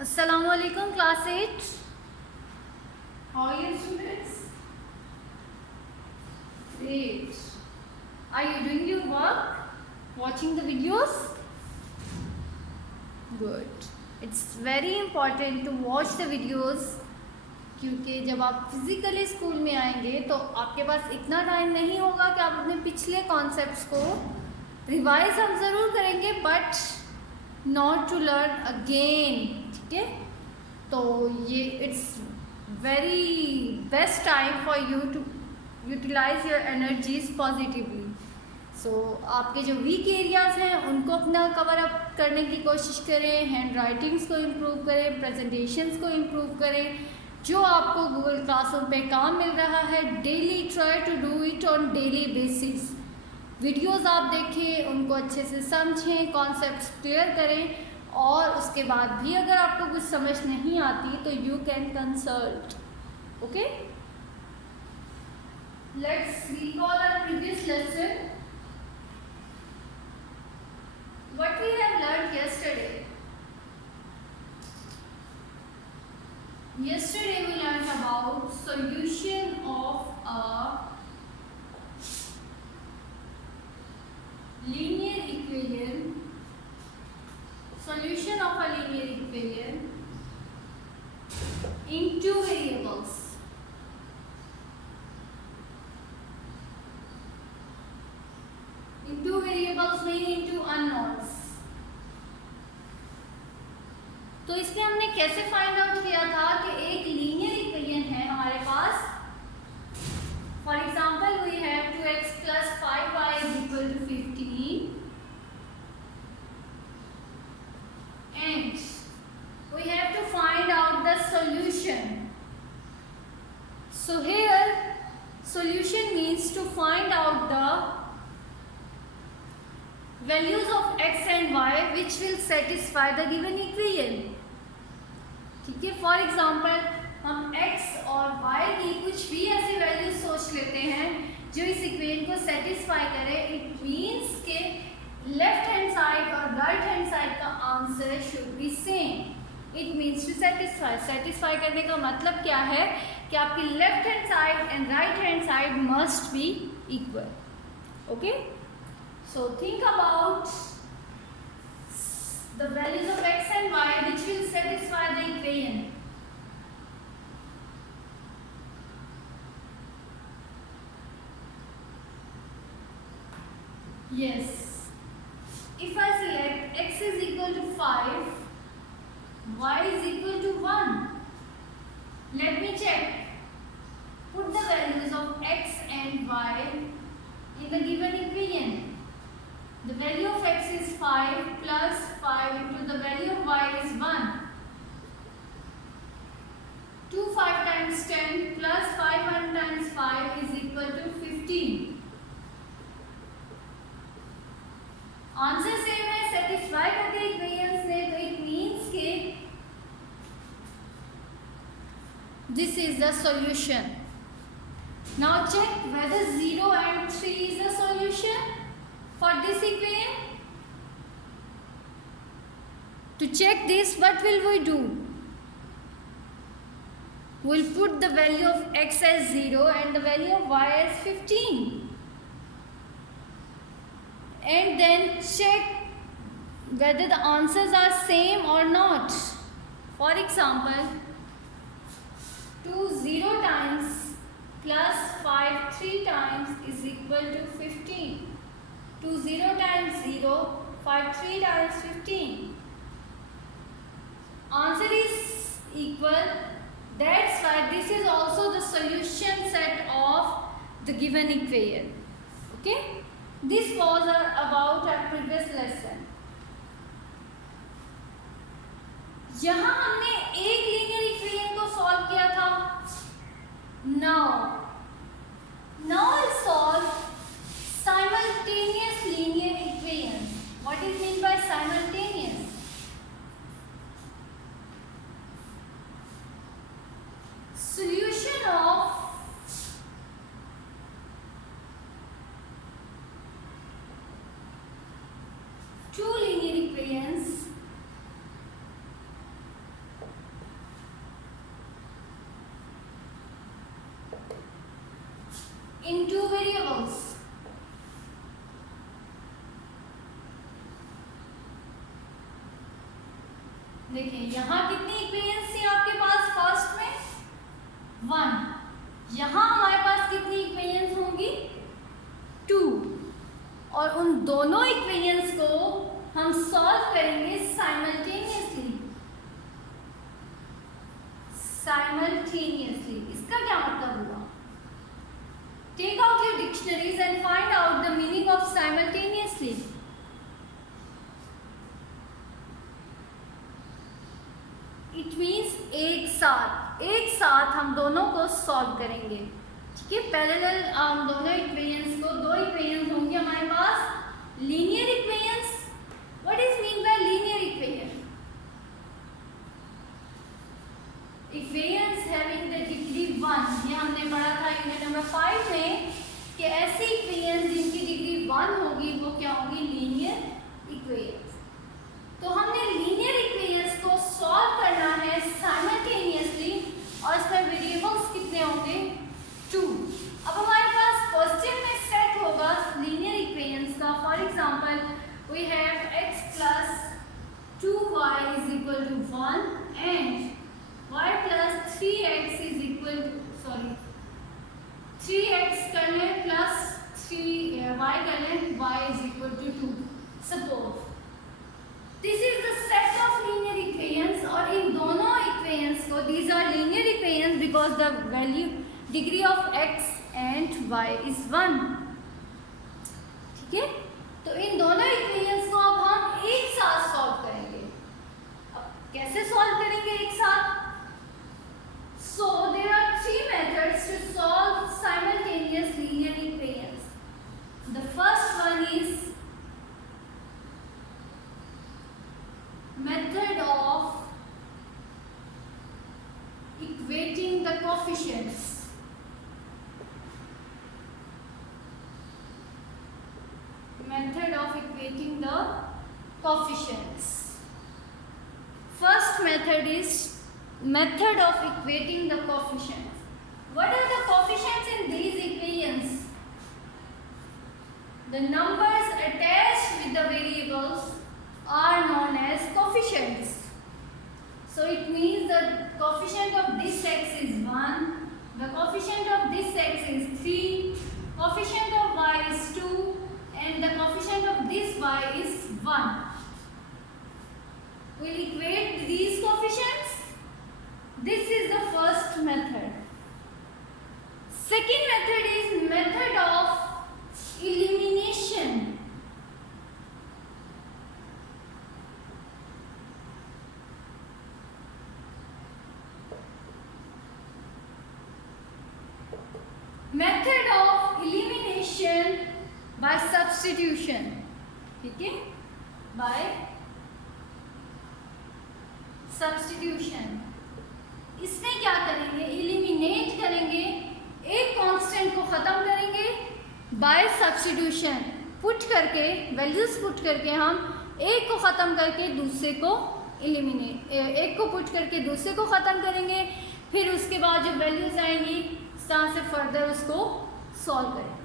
Assalamualaikum class 8. How are you students? Great. Are you doing your work? Watching the videos? Good. It's very important to watch the videos क्योंकि जब आप physically school में आएंगे तो आपके पास इतना टाइम नहीं होगा कि आप अपने पिछले कॉन्सेप्ट्स को रिवाइज हम ज़रूर करेंगे but not to learn again. ठीक है, तो ये it's very best time for you to utilise your energies positively. So आपके जो वीक एरियाज़ हैं उनको अपना कवर अप करने की कोशिश करें, हैंड राइटिंग्स को इम्प्रूव करें, प्रेजेंटेशंस को इम्प्रूव करें. जो आपको गूगल क्लासरूम पे काम मिल रहा है daily try to do it on daily basis. Videos आप देखें, उनको अच्छे से समझें, कॉन्सेप्ट्स क्लियर करें और उसके बाद भी अगर आपको कुछ समझ नहीं आती तो you can consult. Okay, let's recall our previous lesson. What we have learned yesterday. Yesterday we learned about solution of a linear equation. Solution of a linear equation in two variables. In two variables mean in two unknowns. तो इसमें हमने कैसे find out किया था कि एक linear equation है हमारे पास. For example we have 2x plus 5y is equal to 15 and we have to find out the solution. So here solution means to find out the values of x and y which will satisfy the given equation. ठीक है, for example हम x और y की कुछ भी ऐसी वैल्यूज सोच लेते हैं जो इस इक्वेशन को सेटिस्फाई करे. इट मीन्स के लेफ्ट हैंड साइड और राइट हैंड साइड का answer should be same. It means to satisfy. Satisfy करने का मतलब क्या है कि आपकी left hand side and right hand side must be equal. Okay, so think about the values of x and y which will satisfy the equation. Yes, if I select x is equal to 5, y is equal to 1, let me check. Put the values of x and y in the given equation. The value of x is 5 plus 5 into the value of y is 1. 2 5 times 10 plus 5 1 times 5 is equal to 15. Answer same है, सेटिस्फाई करते इक्वेशंस ने, तो it means के this is the solution. Now check whether 0 and 3 is the solution for this equation. To check this, what will we do? We'll put the value of x as 0 and the value of y as 15. And then check whether the answers are same or not. For example, 2 0 times plus 5 3 times is equal to 15. 2 0 times 0, 5 3 times 15. Answer is equal. That's why this is also the solution set of the given equation. Okay? This was about our previous lesson. यहाँ हमने एक linear equation को सॉल्व किया था. Now I'll solve simultaneous linear equations. What is meant by simultaneous? Solution of two linear equations in two variables. देखिए यहाँ कितनी इक्वेशंस थी आपके पास फर्स्ट में 1, यहाँ हमारे पास कितनी इक्वेशंस होंगी 2, और उन दोनों इक्वेशंस को हम सॉल्व करेंगे साइमल्टेनियसली। इसका क्या मतलब हुआ? Take out your dictionaries and find out the meaning of simultaneously. It means एक साथ हम दोनों को सॉल्व करेंगे। ठीक है, पैरेलल हम दोनों इक्वेशंस को, दो इक्वेशंस होंगे हमारे पास linear equations. What is mean by linear equation? Equations having the degree 1, ये हमने पढ़ा था यूनिट नंबर 5 में कि ऐसी इक्वेशंस जिनकी डिग्री 1 होगी वो क्या होगी? Linear equations. तो हमने लीनियर इक्वेशंस को सॉल्व करना है साइमल्टेनियसली, और इसमें वेरिएबल्स कितने होंगे? 2। अब हमारे पास क्वेश्चन में सेट होगा लीनियर इक्वेशंस का। For example we have x plus 2y is equal to 1 and y plus 3x is equal to 3x कर लें प्लस 3y कर लें, y is equal to 2। Suppose this is the set of linear equations, और इन दोनों equations को, these are linear equations because the value degree of x and y is 1। ठीक है, तो इन दोनों इक्वेशंस को अब हम एक साथ सॉल्व करेंगे। अब कैसे सॉल्व करेंगे एक साथ? So there are 3 methods to solve simultaneous linear equations. The first one is method of equating the coefficients. Method of equating the coefficients. First method is method of equating the coefficients. What are the coefficients in these equations? The numbers attached with the variables are known as coefficients. So it means the coefficient of this x is 1, the coefficient of this x is 3, coefficient of y is 2, and the coefficient of this y is 1. We'll equate these coefficients. This is the first method. Second method is method of elimination. Method of elimination by substitution. ठीक है, by substitution. इसमें क्या करेंगे? एलिमिनेट करेंगे, एक कांस्टेंट को खत्म करेंगे बाय सब्स्टिट्यूशन। पुट करके, वैल्यूज पुट करके हम एक को खत्म करके दूसरे को एलिमिनेट, एक को पुट करके दूसरे को खत्म करेंगे, फिर उसके बाद जो वैल्यूज आएंगी तरह से फर्दर उसको सॉल्व करें।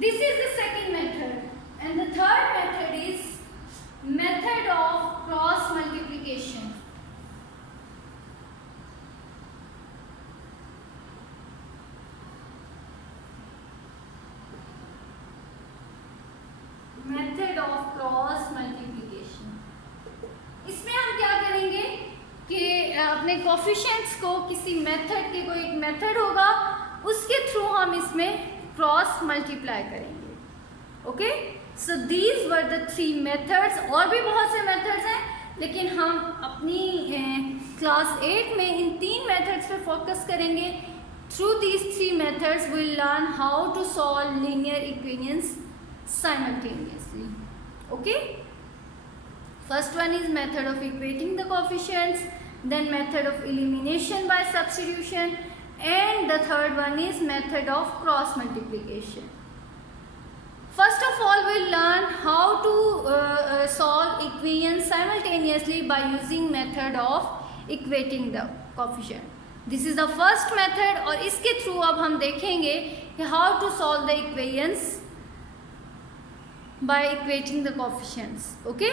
This is the second method and the third method is method of cross multiplication. Method of cross multiplication, इसमें हम क्या करेंगे कि अपने कोफिशिएंट्स को किसी मेथड के, कोई एक मेथड होगा उसके थ्रू हम इसमें क्रॉस मल्टीप्लाई करेंगे। Okay, so these were the 3 मेथड्स। और भी बहुत से मेथड्स हैं, लेकिन हम अपनी क्लास 8 में इन 3 मेथड्स पे फोकस करेंगे। Through these 3 methods we will learn how to solve linear equations simultaneously. Okay, first one is method of equating the coefficients, then method of elimination by substitution, and the third one is method of cross multiplication. First of all, we will learn how to solve equations simultaneously by using method of equating the coefficient. This is the first method, और इसके through अब हम देखेंगे कि how to solve the equations by equating the coefficients. Okay.